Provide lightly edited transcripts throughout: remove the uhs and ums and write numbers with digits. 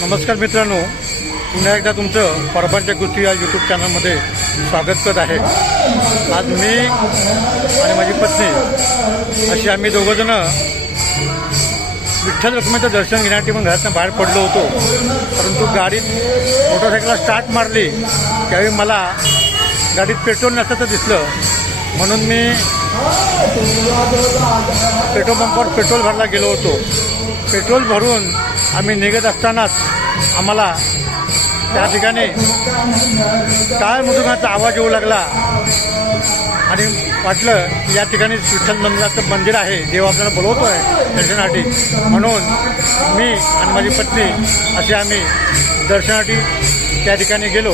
नमस्कार मित्रांनो, पुन्हा एकदा तुमचं परबांच्या गोष्टी या यूट्यूब चॅनलमध्ये स्वागत करत आहे। आज मी आणि माझी पत्नी अशी आम्ही दोघंजणं विठ्ठल रखुमाईचं दर्शन घेण्यासाठी पण घरातून बाहेर पडलो होतो। परंतु गाडीत मोटरसायकलला स्टार्ट मारली त्यावेळी मला गाडीत पेट्रोल नसतं दिसलं, म्हणून मी पेट्रोल पंपावर पेट्रोल भरायला गेलो होतो। पेट्रोल भरून आम्ही निघत असतानाच आम्हाला त्या ठिकाणी टाळ मृदुंगाचा आवाज येऊ लागला आणि वाटलं की या ठिकाणी विठ्ठल मंदिराचं मंदिर आहे, देव आपल्याला बोलवतो आहे दर्शनासाठी। म्हणून मी आणि माझी पत्नी असे आम्ही दर्शनासाठी त्या ठिकाणी गेलो।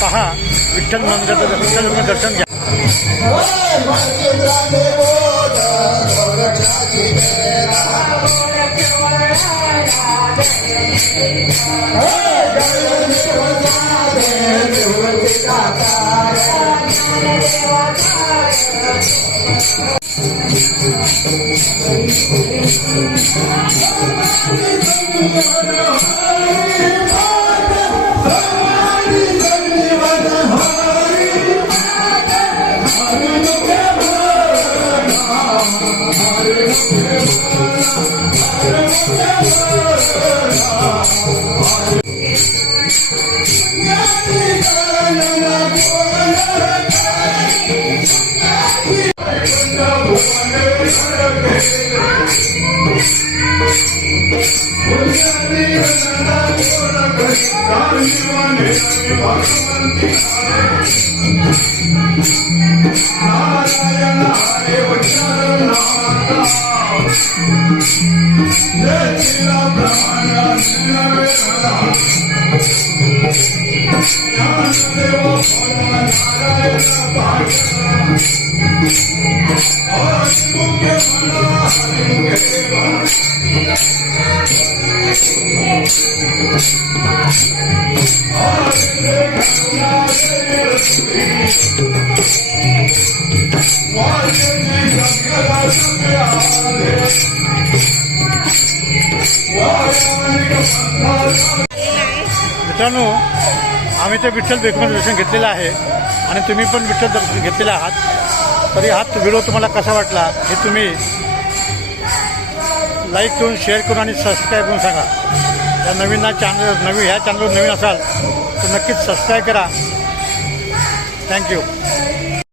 पहा, विठ्ठल मंदिराचं दर्शन घ्या। मित्रांनो, आम्ही ते विठ्ठल रखुमाईचं दर्शन घेतलेलं आहे आणि तुम्ही पण विठ्ठल दर्शन घेतलेले आहात। तरी हा व्हिडिओ तुम्हाला कसा वाटला हे तुम्ही लाईक करून, शेअर करून आणि सबस्क्राईब करून सांगा। या ह्या चॅनलवर नवीन असाल तर नक्कीच सबस्क्राईब करा। थँक्यू।